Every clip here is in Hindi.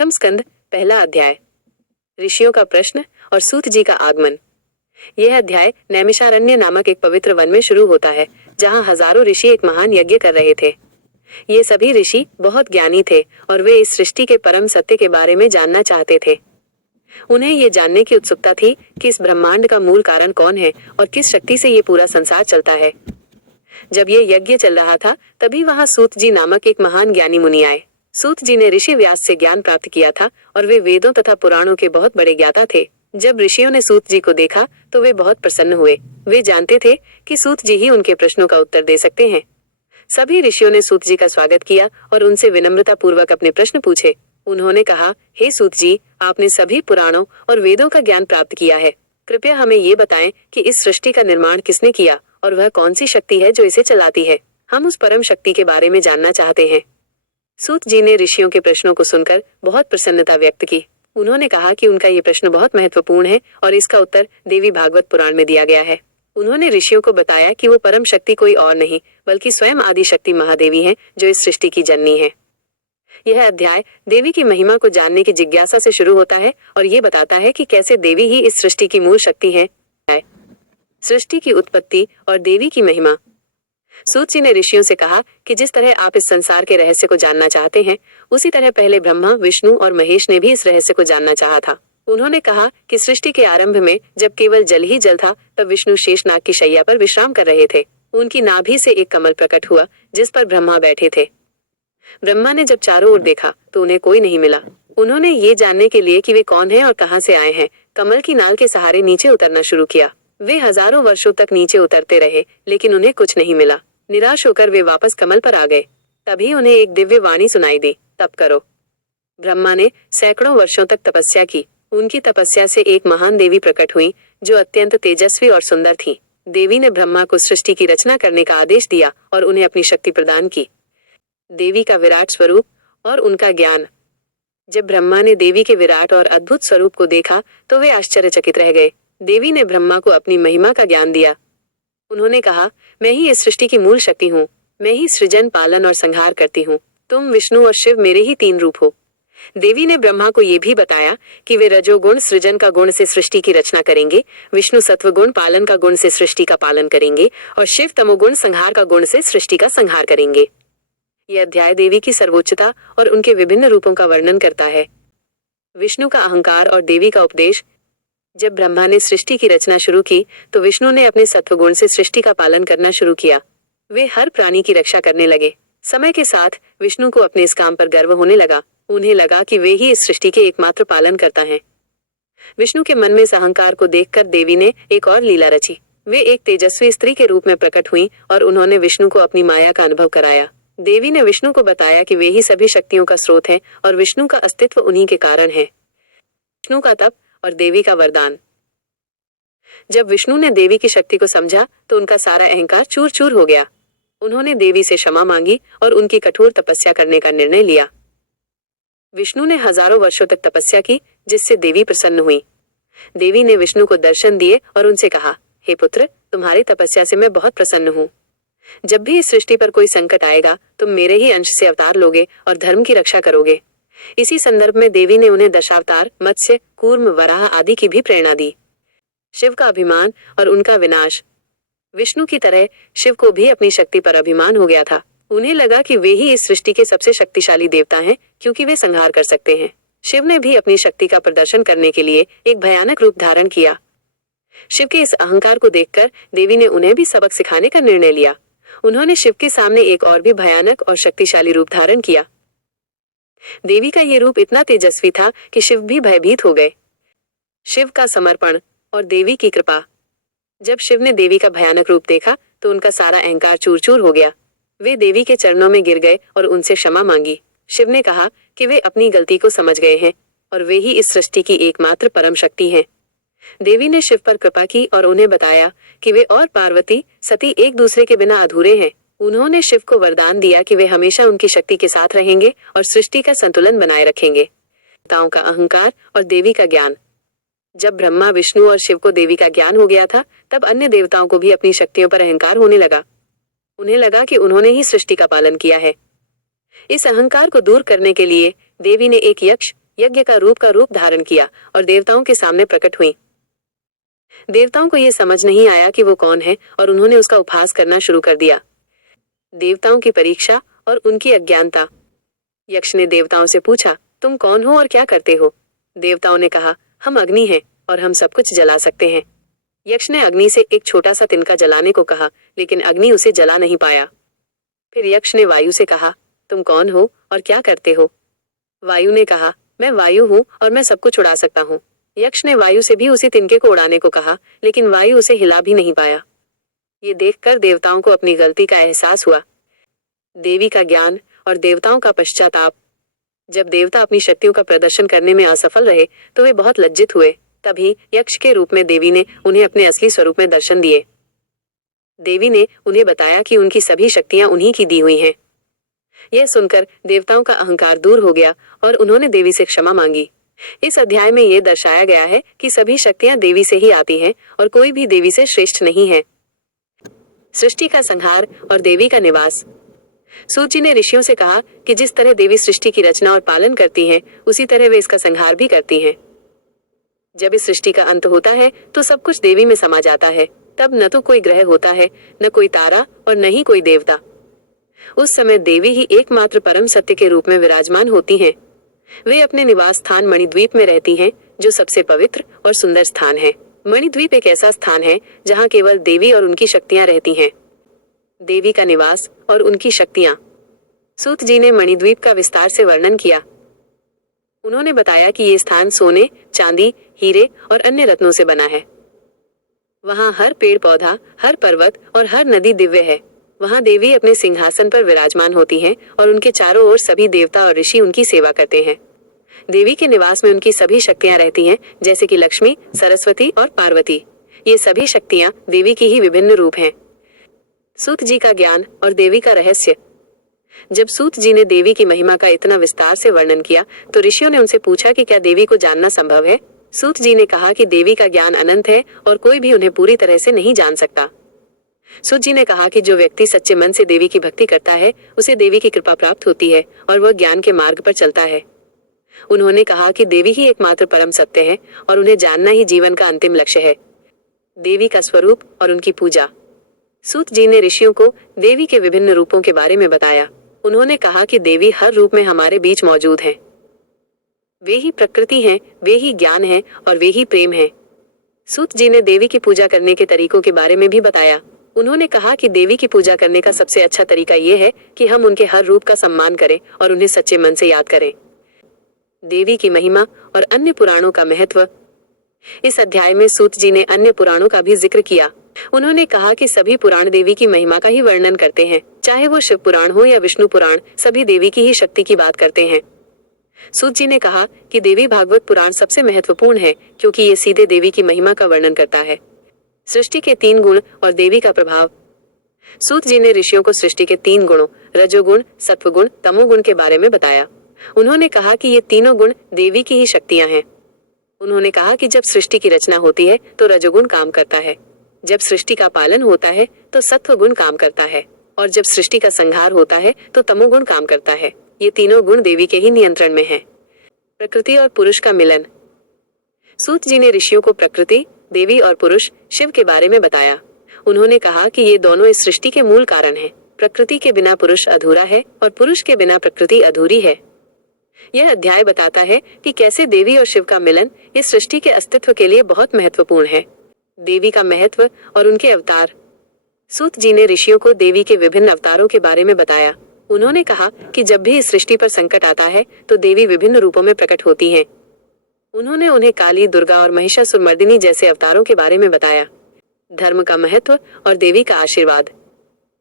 प्रथम स्कंद, पहला अध्याय। ऋषियों का प्रश्न और सूत जी का आगमन। यह अध्याय नैमिषारण्य नामक एक पवित्र वन में शुरू होता है, जहाँ हजारों ऋषि एक महान यज्ञ कर रहे थे। ये सभी ऋषि बहुत ज्ञानी थे और वे इस सृष्टि के परम सत्य के बारे में जानना चाहते थे। उन्हें ये जानने की उत्सुकता थी कि इस ब्रह्मांड का मूल कारण कौन है और किस शक्ति से ये पूरा संसार चलता है। जब ये यज्ञ चल रहा था, तभी वहाँ सूत जी नामक एक महान ज्ञानी मुनि आए। सूत जी ने ऋषि व्यास से ज्ञान प्राप्त किया था और वे वेदों तथा पुराणों के बहुत बड़े ज्ञाता थे। जब ऋषियों ने सूत जी को देखा तो वे बहुत प्रसन्न हुए। वे जानते थे कि सूत जी ही उनके प्रश्नों का उत्तर दे सकते हैं। सभी ऋषियों ने सूत जी का स्वागत किया और उनसे विनम्रता पूर्वक अपने प्रश्न पूछे। उन्होंने कहा, हे सूत जी, आपने सभी पुराणों और वेदों का ज्ञान प्राप्त किया है। कृपया हमें ये बताएं कि इस सृष्टि का निर्माण किसने किया और वह कौन सी शक्ति है जो इसे चलाती है। हम उस परम शक्ति के बारे में जानना चाहते हैं। सूत जी ने ऋषियों के प्रश्नों को सुनकर बहुत प्रसन्नता व्यक्त की। उन्होंने कहा कि उनका ये प्रश्न बहुत महत्वपूर्ण है और इसका उत्तर देवी भागवत पुराण में दिया गया है। उन्होंने ऋषियों को बताया कि वो परम शक्ति कोई और नहीं बल्कि स्वयं आदि शक्ति महादेवी है, जो इस सृष्टि की जननी है। यह अध्याय देवी की महिमा को जानने की जिज्ञासा से शुरू होता है और ये बताता है कि कैसे देवी ही इस सृष्टि की मूल शक्ति है। सृष्टि की उत्पत्ति और देवी की महिमा। सूत जी ने ऋषियों से कहा कि जिस तरह आप इस संसार के रहस्य को जानना चाहते हैं, उसी तरह पहले ब्रह्मा, विष्णु और महेश ने भी इस रहस्य को जानना चाहा था। उन्होंने कहा कि सृष्टि के आरंभ में जब केवल जल ही जल था, तब विष्णु शेषनाग की शैया पर विश्राम कर रहे थे। उनकी नाभि से एक कमल प्रकट हुआ जिस पर ब्रह्मा बैठे थे। ब्रह्मा ने जब चारों ओर देखा तो उन्हें कोई नहीं मिला। उन्होंने ये जानने के लिए कि वे कौन हैं और कहाँ से आए हैं, कमल की नाल के सहारे नीचे उतरना शुरू किया। वे हजारों वर्षों तक नीचे उतरते रहे, लेकिन उन्हें कुछ नहीं मिला। निराश होकर वे वापस कमल पर आ गए। तभी उन्हें एक दिव्य वाणी सुनाई दी, तप करो। ब्रह्मा ने सैकड़ों वर्षों तक तपस्या की। उनकी तपस्या से एक महान देवी प्रकट हुई जो अत्यंत तेजस्वी और सुंदर थी। देवी ने ब्रह्मा को सृष्टि की रचना करने का आदेश दिया और उन्हें अपनी शक्ति प्रदान की। देवी का विराट स्वरूप और उनका ज्ञान। जब ब्रह्मा ने देवी के विराट और अद्भुत स्वरूप को देखा तो वे आश्चर्यचकित रह गए। देवी ने ब्रह्मा को अपनी महिमा का ज्ञान दिया। उन्होंने कहा, मैं ही इस सृष्टि की मूल शक्ति हूँ। मैं ही सृजन, पालन और संहार करती हूँ। तुम, विष्णु और शिव मेरे ही तीन रूप हो। देवी ने ब्रह्मा को ये भी बताया कि वे रजोगुण सृजन का गुण से सृष्टि की रचना करेंगे, विष्णु सत्वगुण पालन का गुण से सृष्टि का पालन करेंगे और शिव तमोगुण संहार का गुण से सृष्टि का संहार करेंगे। यह अध्याय देवी की सर्वोच्चता और उनके विभिन्न रूपों का वर्णन करता है। विष्णु का अहंकार और देवी का उपदेश। जब ब्रह्मा ने सृष्टि की रचना शुरू की तो विष्णु ने अपने सत्वगुण से सृष्टि का पालन करना शुरू किया। वे हर प्राणी की रक्षा करने लगे। समय के साथ विष्णु को अपने इस काम पर गर्व होने लगा। उन्हें लगा कि वे ही इस सृष्टि के एकमात्र पालन करता हैं। विष्णु के मन में इस अहंकार को देखकर देवी ने एक और लीला रची। वे एक तेजस्वी स्त्री के रूप में प्रकट हुई और उन्होंने विष्णु को अपनी माया का अनुभव कराया। देवी ने विष्णु को बताया कि वे ही सभी शक्तियों का स्रोत हैं और विष्णु का अस्तित्व उन्हीं के कारण है। विष्णु का तप और देवी का वरदान। जब विष्णु ने देवी की शक्ति को समझा तो उनका सारा अहंकार चूर चूर हो गया। उन्होंने देवी से क्षमा मांगी और उनकी कठोर तपस्या करने का निर्णय लिया। विष्णु ने हजारों वर्षों तक तपस्या की, जिससे देवी प्रसन्न हुई। देवी ने विष्णु को दर्शन दिए और उनसे कहा, हे पुत्र, तुम्हारी तपस्या से मैं बहुत प्रसन्न हूँ। जब भी इस सृष्टि पर कोई संकट आएगा, तुम मेरे ही अंश से अवतार लोगे और धर्म की रक्षा करोगे। इसी संदर्भ में देवी ने उन्हें दशावतार, मत्स्य, कूर्म, वराह आदि की भी प्रेरणा दी। शिव का अभिमान और उनका विनाश। विष्णु की तरह शिव को भी अपनी शक्ति पर अभिमान हो गया था। उन्हें लगा कि वे ही इस सृष्टि के सबसे शक्तिशाली देवता हैं, क्योंकि वे संहार कर सकते हैं। शिव ने भी अपनी शक्ति का प्रदर्शन करने के लिए एक भयानक रूप धारण किया। शिव के इस अहंकार को देखकर देवी ने उन्हें भी सबक सिखाने का निर्णय लिया। उन्होंने शिव के सामने एक और भी भयानक और शक्तिशाली रूप धारण किया। देवी का ये रूप इतना तेजस्वी था कि शिव भी भयभीत हो गए। शिव का समर्पण और देवी की कृपा। जब शिव ने देवी का भयानक रूप देखा तो उनका सारा अहंकार चूर चूर हो गया। वे देवी के चरणों में गिर गए और उनसे क्षमा मांगी। शिव ने कहा कि वे अपनी गलती को समझ गए हैं और वे ही इस सृष्टि की एकमात्र परम शक्ति हैं। देवी ने शिव पर कृपा की और उन्हें बताया कि वे और पार्वती, सती एक दूसरे के बिना अधूरे हैं। उन्होंने शिव को वरदान दिया कि वे हमेशा उनकी शक्ति के साथ रहेंगे और सृष्टि का संतुलन बनाए रखेंगे। देवताओं का अहंकार और देवी का ज्ञान। जब ब्रह्मा, विष्णु और शिव को देवी का ज्ञान हो गया था, तब अन्य देवताओं को भी अपनी शक्तियों पर अहंकार होने लगा। उन्हें लगा कि उन्होंने ही सृष्टि का पालन किया है। इस अहंकार को दूर करने के लिए देवी ने एक यक्ष यज्ञ का रूप धारण किया और देवताओं के सामने प्रकट हुई। देवताओं को यह समझ नहीं आया कि वो कौन है और उन्होंने उसका उपहास करना शुरू कर दिया। देवताओं की परीक्षा और उनकी अज्ञानता। यक्ष ने देवताओं से पूछा, तुम कौन हो और क्या करते हो? देवताओं ने कहा, हम अग्नि हैं और हम सब कुछ जला सकते हैं। यक्ष ने अग्नि से एक छोटा सा तिनका जलाने को कहा, लेकिन अग्नि उसे जला नहीं पाया। फिर यक्ष ने वायु से कहा, तुम कौन हो और क्या करते हो? वायु ने कहा, मैं वायु हूँ और मैं सब कुछ उड़ा सकता हूँ। यक्ष ने वायु से भी उसी तिनके को उड़ाने को कहा, लेकिन वायु उसे हिला भी नहीं पाया। ये देखकर देवताओं को अपनी गलती का एहसास हुआ। देवी का ज्ञान और देवताओं का पश्चाताप। जब देवता अपनी शक्तियों का प्रदर्शन करने में असफल रहे तो वे बहुत लज्जित हुए। तभी यक्ष के रूप में देवी ने उन्हें अपने असली स्वरूप में दर्शन दिए। देवी ने उन्हें बताया कि उनकी सभी शक्तियां उन्हीं की दी हुई हैं। यह सुनकर देवताओं का अहंकार दूर हो गया और उन्होंने देवी से क्षमा मांगी। इस अध्याय में यह दर्शाया गया है कि सभी शक्तियां देवी से ही आती हैं और कोई भी देवी से श्रेष्ठ नहीं है। सृष्टि का संहार और देवी का निवास। सूत जी ने ऋषियों से कहा कि जिस तरह देवी सृष्टि की रचना और पालन करती हैं, उसी तरह वे इसका संहार भी करती हैं। जब इस सृष्टि का अंत होता है तो सब कुछ देवी में समा जाता है। तब न तो कोई ग्रह होता है, न कोई तारा और न ही कोई देवता। उस समय देवी ही एकमात्र परम सत्य के रूप में विराजमान होती हैं। वे अपने निवास स्थान मणिद्वीप में रहती हैं, जो सबसे पवित्र और सुंदर स्थान है। मणिद्वीप एक ऐसा स्थान है जहाँ केवल देवी और उनकी शक्तियाँ रहती हैं। देवी का निवास और उनकी शक्तियाँ। सूत जी ने मणिद्वीप का विस्तार से वर्णन किया। उन्होंने बताया कि ये स्थान सोने, चांदी, हीरे और अन्य रत्नों से बना है। वहाँ हर पेड़ पौधा, हर पर्वत और हर नदी दिव्य है। वहाँ देवी अपने सिंहासन पर विराजमान होती हैं और उनके चारों ओर सभी देवता और ऋषि उनकी सेवा करते हैं। देवी के निवास में उनकी सभी शक्तियाँ रहती हैं, जैसे कि लक्ष्मी, सरस्वती और पार्वती। ये सभी शक्तियाँ देवी की ही विभिन्न रूप हैं। सूत जी का ज्ञान और देवी का रहस्य। जब सूत जी ने देवी की महिमा का इतना विस्तार से वर्णन किया तो ऋषियों ने उनसे पूछा कि क्या देवी को जानना संभव है? सूत जी ने कहा कि देवी का ज्ञान अनंत है और कोई भी उन्हें पूरी तरह से नहीं जान सकता। सूत जी ने कहा कि जो व्यक्ति सच्चे मन से देवी की भक्ति करता है, उसे देवी की कृपा प्राप्त होती है और वह ज्ञान के मार्ग पर चलता है। उन्होंने कहा कि देवी ही एकमात्र परम सत्य है और उन्हें जानना ही जीवन का अंतिम लक्ष्य है। देवी का स्वरूप और उनकी पूजा। सूत जी ने ऋषियों को देवी के विभिन्न रूपों के बारे में बताया। उन्होंने कहा कि देवी हर रूप में हमारे बीच मौजूद हैं। वे ही प्रकृति हैं, वे ही ज्ञान हैं और वे ही प्रेम हैं। सूत जी ने देवी की पूजा करने के तरीकों के बारे में भी बताया। उन्होंने कहा कि देवी की पूजा करने का सबसे अच्छा तरीका ये है कि हम उनके हर रूप का सम्मान करें और उन्हें सच्चे मन से याद करें। देवी की महिमा और अन्य पुराणों का महत्व। इस अध्याय में सूत जी ने अन्य पुराणों का भी जिक्र किया। उन्होंने कहा कि सभी पुराण देवी की महिमा का ही वर्णन करते हैं, चाहे वो शिव पुराण हो या विष्णु पुराण, सभी देवी की ही शक्ति की बात करते हैं। सूत जी ने कहा कि देवी भागवत पुराण सबसे महत्वपूर्ण है क्योंकि ये सीधे देवी की महिमा का वर्णन करता है। सृष्टि के 3 गुण और देवी का प्रभाव। सूत जी ने ऋषियों को सृष्टि के 3 गुणों, रजोगुण, सत्वगुण, तमोगुण के बारे में बताया। उन्होंने कहा कि ये तीनों गुण देवी की ही शक्तियां हैं। उन्होंने कहा कि जब सृष्टि की रचना होती है तो रजोगुण काम करता है, जब सृष्टि का पालन होता है तो सत्वगुण काम करता है और जब सृष्टि का संहार होता है तो तमोगुण काम करता है। ये तीनों गुण देवी के ही नियंत्रण में हैं। प्रकृति और पुरुष का मिलन। सूत जी ने ऋषियों को प्रकृति, देवी और पुरुष, शिव के बारे में बताया। उन्होंने कहा कि ये दोनों इस सृष्टि के मूल कारण हैं। प्रकृति के बिना पुरुष अधूरा है और पुरुष के बिना प्रकृति अधूरी है। यह अध्याय बताता है कि कैसे देवी और शिव का मिलन इस सृष्टि के अस्तित्व के लिए बहुत महत्वपूर्ण है। देवी का महत्व और उनके अवतार। सूत जी ने ऋषियों को देवी के विभिन्न अवतारों के बारे में बताया। उन्होंने कहा कि जब भी इस सृष्टि पर संकट आता है तो देवी विभिन्न रूपों में प्रकट होती हैं। उन्होंने उन्हें काली, दुर्गा और महिषासुरमर्दिनी जैसे अवतारों के बारे में बताया। धर्म का महत्व और देवी का आशीर्वाद।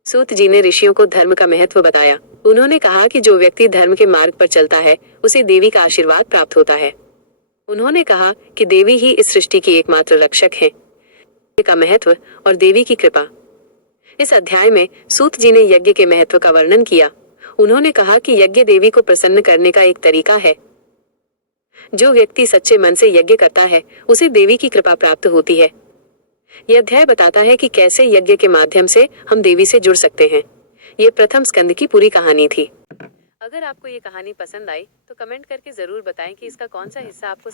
सूत जी ने ऋषियों को धर्म का महत्व बताया। उन्होंने कहा कि जो व्यक्ति धर्म के मार्ग पर चलता है उसे देवी का आशीर्वाद प्राप्त होता है। उन्होंने कहा कि देवी ही इस सृष्टि की एकमात्र रक्षक है। का महत्व और देवी की कृपा। इस अध्याय में सूत जी ने यज्ञ के महत्व का वर्णन किया। उन्होंने कहा कि यज्ञ देवी को प्रसन्न करने का एक तरीका है। जो व्यक्ति सच्चे मन से यज्ञ करता है उसे देवी की कृपा प्राप्त होती है। यह अध्याय बताता है कि कैसे यज्ञ के माध्यम से हम देवी से जुड़ सकते हैं। ये प्रथम स्कंद की पूरी कहानी थी। अगर आपको ये कहानी पसंद आई तो कमेंट करके ज़रूर बताएं कि इसका कौन सा हिस्सा आपको